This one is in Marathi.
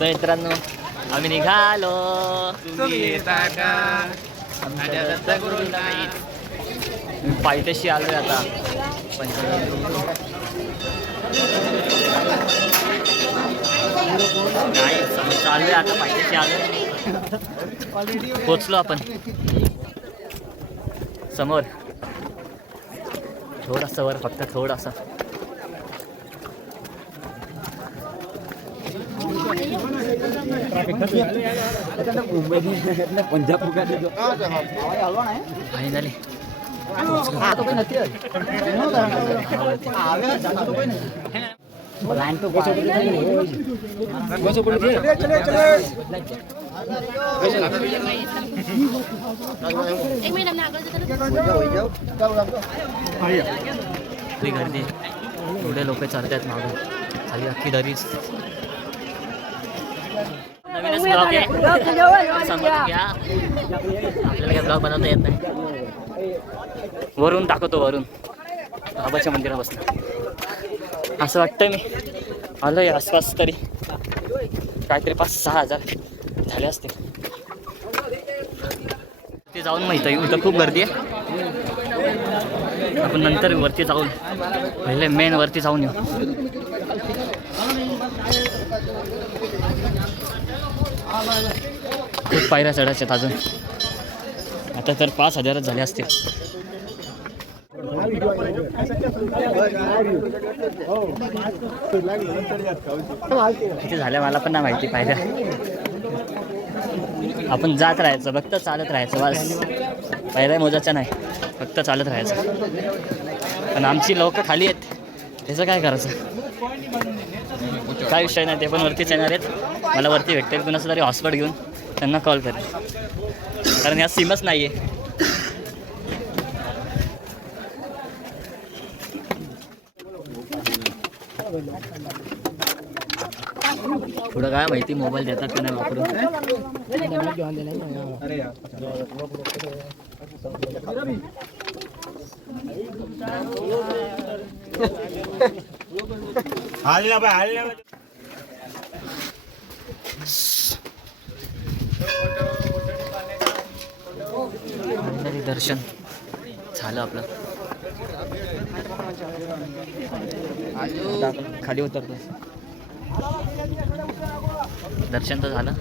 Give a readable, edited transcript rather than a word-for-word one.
तर मित्रांनो आम्ही निघालो. पायथ्याशी आलोय आता. नाही चाललोय आता पायथ्याशी आलोय. पोचलो आपण समोर. थोडासा वर फक्त थोडासा. फायनली गर्दी एवढे लोक चालतात मागून खाली अख्खी दरीच. नवीनच ब्लॉग आहे समजून घ्या. आपल्याला काय ब्लॉग बनवता येत नाही. वरून टाकतो वरून बाबाच्या मंदिरापासून. असं वाटतंय मी आलोय आसपास तरी काहीतरी 5-6 हजार झाले असते. ते जाऊन माहिती आहे इथं खूप गर्दी आहे. आपण नंतर वरती जाऊन पहिले मेन वरती जाऊन येऊ. खूप पायऱ्या चढायच्यात अजून. आता तर 5,000च झाले असतील. किती झाल्या मला पण नाही माहिती पायऱ्या. आपण जात राहायचं फक्त चालत राहायचं बस. पायऱ्या मोजायच्या नाही फक्त चालत राहायचं. पण आमची लोक खाली आहेत त्याचं काय करायचं. काय विषय नाही. ते पण वरतीच येणार आहेत. मला वरती भेटतील कुणाचं तरी हॉस्पिटल घेऊन त्यांना कॉल करेल कारण या सीमच नाही आहे. थोडं काय माहिती मोबाईल देतात की नाही वापरून. दर्शन झालं आपलं. खाली उतरतो. दर्शन तर झालं.